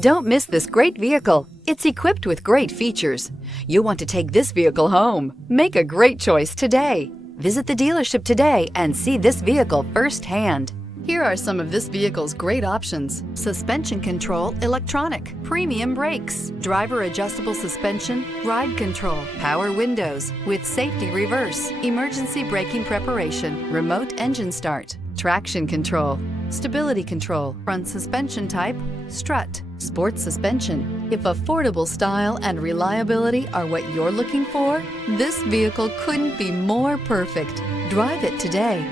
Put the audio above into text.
Don't miss this great vehicle. It's equipped with great features. You'll want to take this vehicle home. Make a great choice today. Visit the dealership today and see this vehicle firsthand. Here are some of this vehicle's great options: suspension control electronic, premium brakes, driver adjustable suspension, ride control, power windows with safety reverse, emergency braking preparation, remote engine start, traction control, stability control, front suspension type, strut, sport suspension. If affordable style and reliability are what you're looking for, this vehicle couldn't be more perfect. Drive it today.